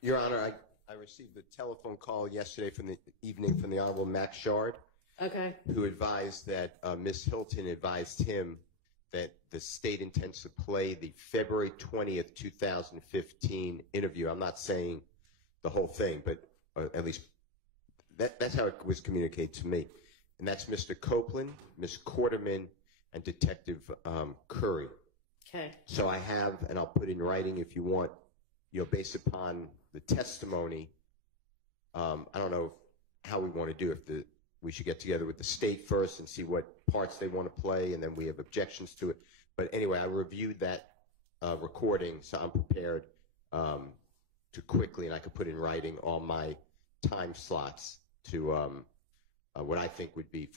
Your Honor, I received a telephone call yesterday from the evening from the Honorable Max Schardt, who advised that Ms. Hylton advised him that the state intends to play the February 20th, 2015 interview. I'm not saying the whole thing, but at least that's how it was communicated to me. And that's Mr. Copeland, Ms. Quarterman, and Detective Curry. Okay. So I have, and I'll put in writing if you want, based upon the testimony. I don't know how we want to do it. We should get together with the state first and see what parts they want to play, and then we have objections to it. But anyway, I reviewed that recording, so I'm prepared to quickly, and I could put in writing all my time slots to what I think would be,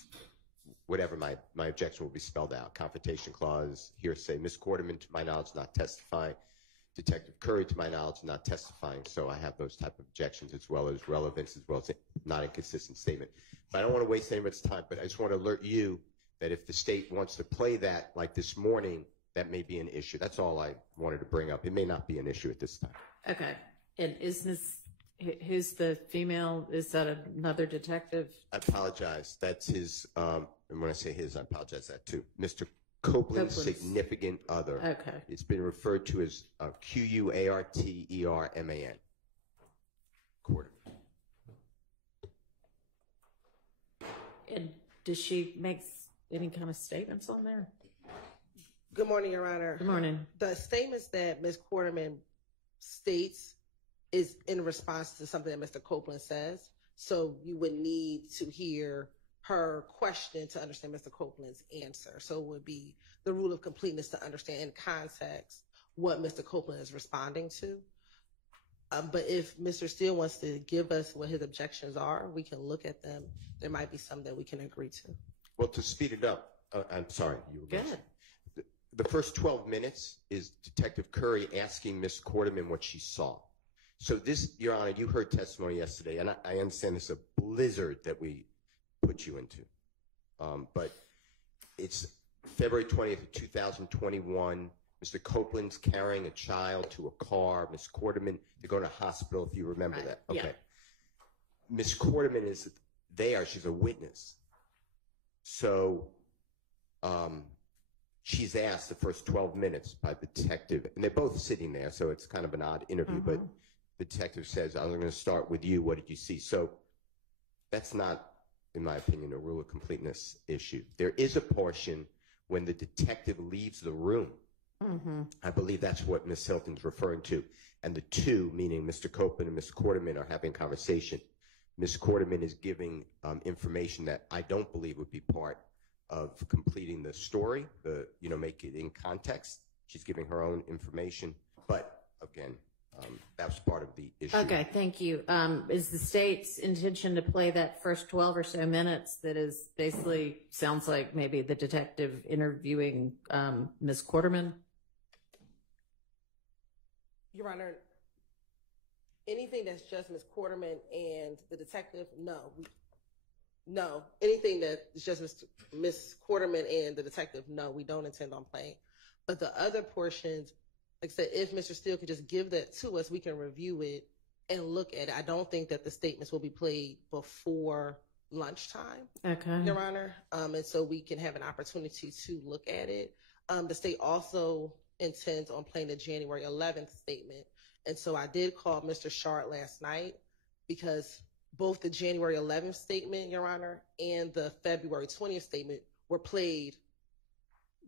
whatever my objection will be spelled out. Confrontation clause, hearsay. Ms. Quarterman, to my knowledge, not testifying. Detective Curry, to my knowledge, not testifying. So I have those type of objections, as well as relevance, as well as not inconsistent statement. But I don't want to waste anybody's time, but I just want to alert you that if the state wants to play that like this morning, that may be an issue. That's all I wanted to bring up. It may not be an issue at this time. Okay. And who's the female? Is that another detective? I apologize. That's his, and when I say his, I apologize for that too. Mr. Copeland's significant other. Okay. It's been referred to as Quarterman. Quarter. And does she make any kind of statements on there? Good morning, Your Honor. Good morning. The statements that Ms. Quarterman states is in response to something that Mr. Copeland says. So you would need to hear her question to understand Mr. Copeland's answer. So it would be the rule of completeness to understand in context what Mr. Copeland is responding to. But if Mr. Steele wants to give us what his objections are, we can look at them. There might be some that we can agree to. Well, to speed it up, I'm sorry. You were Go ahead. The first 12 minutes is Detective Curry asking Ms. Quarterman what she saw. So this, Your Honor, you heard testimony yesterday, and I understand it's a blizzard that we put you into. But it's February 20th, 2021. Mr. Copeland's carrying a child to a car. Ms. Quarterman, they're going to hospital, if you remember that. Okay. Yeah. Ms. Quarterman is there. She's a witness. So she's asked the first 12 minutes by the detective, and they're both sitting there, so it's kind of an odd interview, but the detective says, I'm going to start with you. What did you see? So that's not, in my opinion, a rule of completeness issue. There is a portion when the detective leaves the room. I believe that's what Ms. Hylton's referring to. And the two, meaning Mr. Copeland and Ms. Quarterman, are having a conversation. Ms. Quarterman is giving information that I don't believe would be part of completing the story, make it in context. She's giving her own information. But, again, that's part of the issue. Okay, thank you. Is the state's intention to play that first 12 or so minutes that is basically sounds like maybe the detective interviewing Ms. Quarterman? Your Honor, anything that's just Ms. Quarterman and the detective, no. No. Anything that is just Ms. Quarterman and the detective, no, we don't intend on playing. But the other portions, like I said, if Mr. Steele could just give that to us, we can review it and look at it. I don't think that the statements will be played before lunchtime, Your Honor. And so we can have an opportunity to look at it. The state also intends on playing the January 11th statement. And so I did call Mr. Schardt last night because both the January 11th statement, Your Honor, and the February 20th statement were played.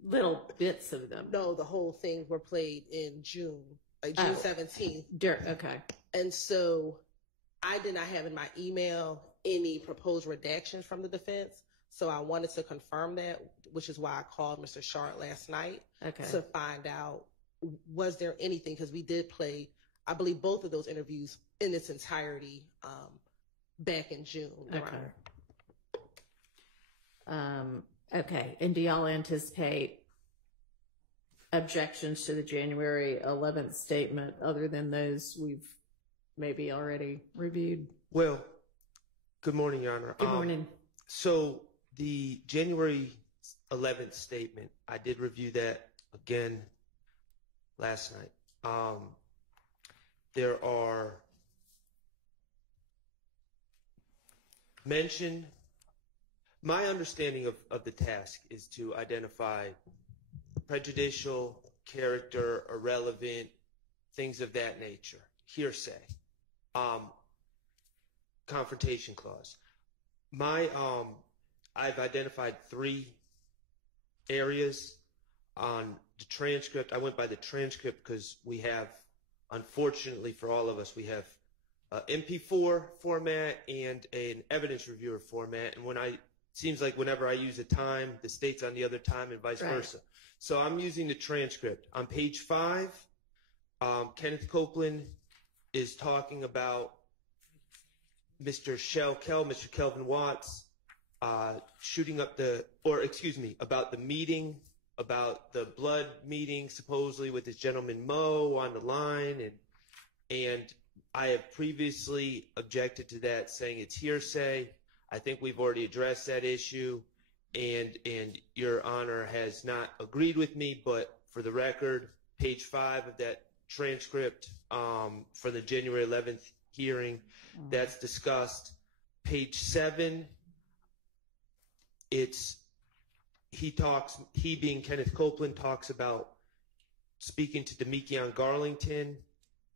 Little bits of them. No, the whole thing were played in June, like June 17th. Okay. And so I did not have in my email any proposed redactions from the defense. So I wanted to confirm that, which is why I called Mr. Schardt last night to find out, was there anything, because we did play, I believe, both of those interviews in its entirety back in June. Your Honor. Okay. And do y'all anticipate objections to the January 11th statement other than those we've maybe already reviewed? Well, good morning, Your Honor. Good morning. So the January 11th statement, I did review that again last night. There are mention, my understanding of the task is to identify prejudicial, character, irrelevant, things of that nature, hearsay, confrontation clause. I've identified 3 areas on the transcript. I went by the transcript because we have, unfortunately for all of us, we have MP4 format and an evidence reviewer format. And seems like whenever I use a time, the state's on the other time and vice versa. So I'm using the transcript. On page 5, Kenneth Copeland is talking about Mr. Mr. Kelvin Watts, shooting up about the meeting, about the blood meeting supposedly with this gentleman Mo on the line, and I have previously objected to that, saying it's hearsay. I think we've already addressed that issue, and Your Honor has not agreed with me, but for the record, page 5 of that transcript for the January 11th hearing, that's discussed. Page 7, he being Kenneth Copeland talks about speaking to Demekion Garlington,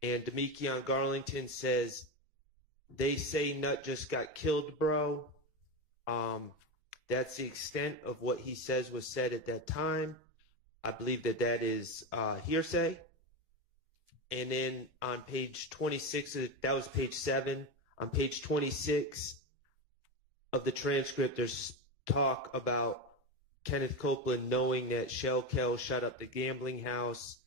and Demekion Garlington says, "They say Nut just got killed, bro." That's the extent of what he says was said at that time. I believe that is hearsay. And then on page 26, that was page 7. On page 26 of the transcript, there's talk about Kenneth Copeland knowing that Shell Kell shut up the gambling house,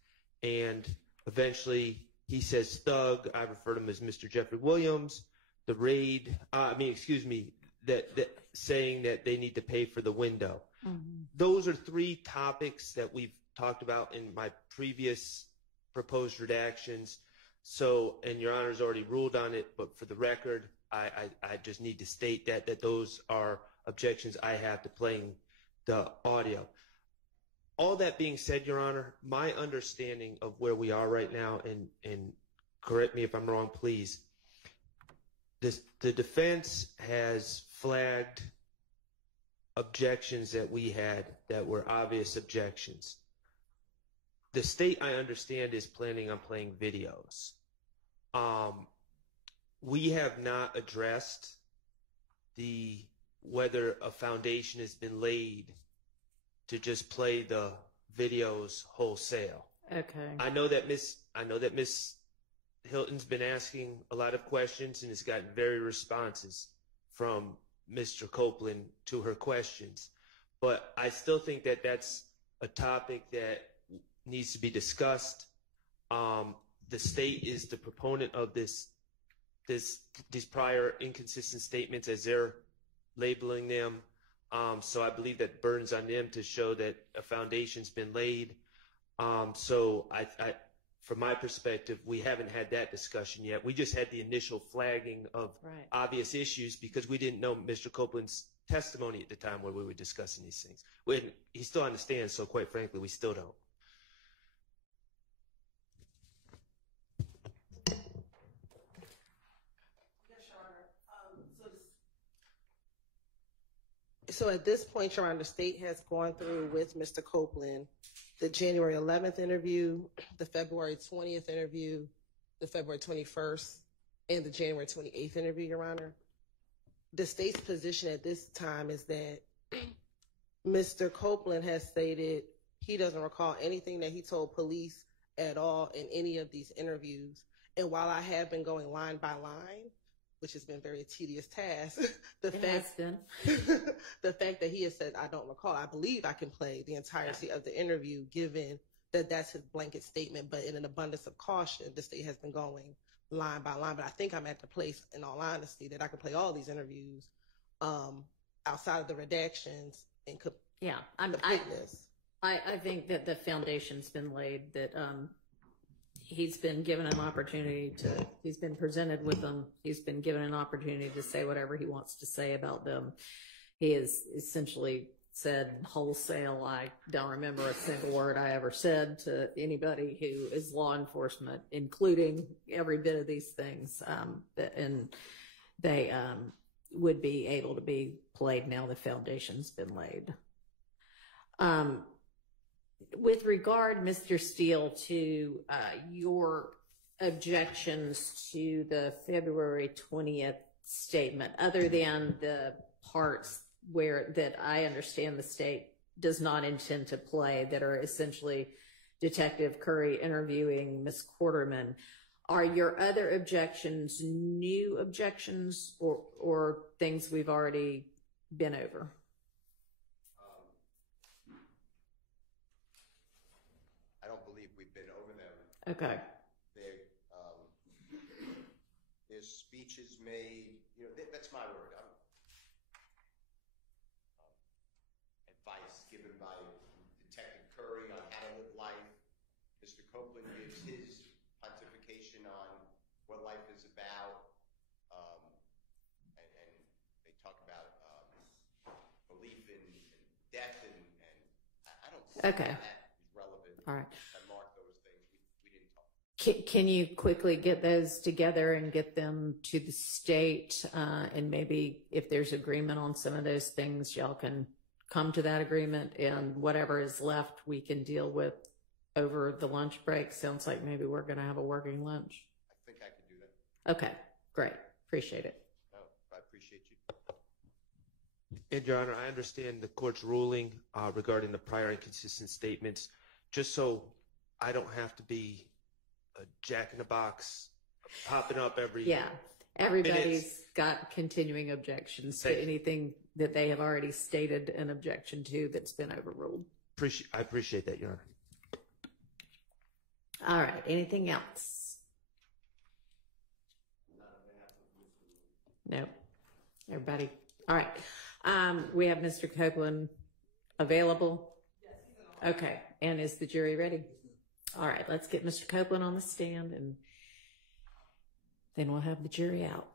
and eventually he says thug. I refer to him as Mr. Jeffrey Williams. The raid, that saying that they need to pay for the window. Those are 3 topics that we've talked about in my previous proposed redactions. So, and Your Honor's already ruled on it, but for the record, I just need to state that those are objections I have to playing the audio. All that being said, Your Honor, my understanding of where we are right now, and correct me if I'm wrong, please, the defense has flagged objections that we had that were obvious objections. The state, I understand, is planning on playing videos. We have not addressed whether a foundation has been laid to just play the videos wholesale. Okay. I know that Miss Hylton's been asking a lot of questions and has gotten varied responses from Mr. Copeland to her questions. But I still think that that's a topic that needs to be discussed. The state is the proponent of these prior inconsistent statements, as they're labeling them. So I believe that burdens on them to show that a foundation's been laid. So from my perspective, we haven't had that discussion yet. We just had the initial flagging of obvious issues because we didn't know Mr. Copeland's testimony at the time when we were discussing these things. He still understands, so quite frankly, we still don't. So at this point, Your Honor, the state has gone through with Mr. Copeland the January 11th interview, the February 20th interview, the February 21st, and the January 28th interview, Your Honor. The state's position at this time is that Mr. Copeland has stated he doesn't recall anything that he told police at all in any of these interviews. And while I have been going line by line, which has been a very tedious task, the fact that he has said, I don't recall, I believe I can play the entirety of the interview, given that that's his blanket statement. But in an abundance of caution, the state has been going line by line. But I think I'm at the place, in all honesty, that I can play all these interviews outside of the redactions and I think that the foundation's been laid, that he's been given an opportunity he's been presented with them. He's been given an opportunity to say whatever he wants to say about them. He has essentially said wholesale, I don't remember a single word I ever said to anybody who is law enforcement, including every bit of these things. And they, would be able to be played now the foundation's been laid. With regard, Mr. Steele, to your objections to the February 20th statement, other than the parts where that I understand the state does not intend to play, that are essentially Detective Curry interviewing Ms. Quarterman, are your other objections new objections or things we've already been over? I don't believe we've been over them. Okay. There's speeches made, you know, that's my word. Advice given by Detective Curry on how to live life. Mr. Copeland gives his pontification on what life is about, and they talk about belief in death, and I don't see Okay. how that is relevant. All right. I marked those things. We didn't talk. Can you quickly get those together and get them to the state? And maybe if there's agreement on some of those things, y'all can come to that agreement, and whatever is left we can deal with over the lunch break. Sounds like maybe we're going to have a working lunch. I think I can do that. Okay, great. Appreciate it. No, I appreciate you. And Your Honor, I understand the court's ruling regarding the prior inconsistent statements. Just so I don't have to be a jack in the box, popping up every. Yeah, everybody's got continuing objections to anything that they have already stated an objection to that's been overruled. I appreciate that, Your Honor. All right, anything else? No. Everybody? All right. We have Mr. Copeland available? Okay, and is the jury ready? All right, let's get Mr. Copeland on the stand, and then we'll have the jury out.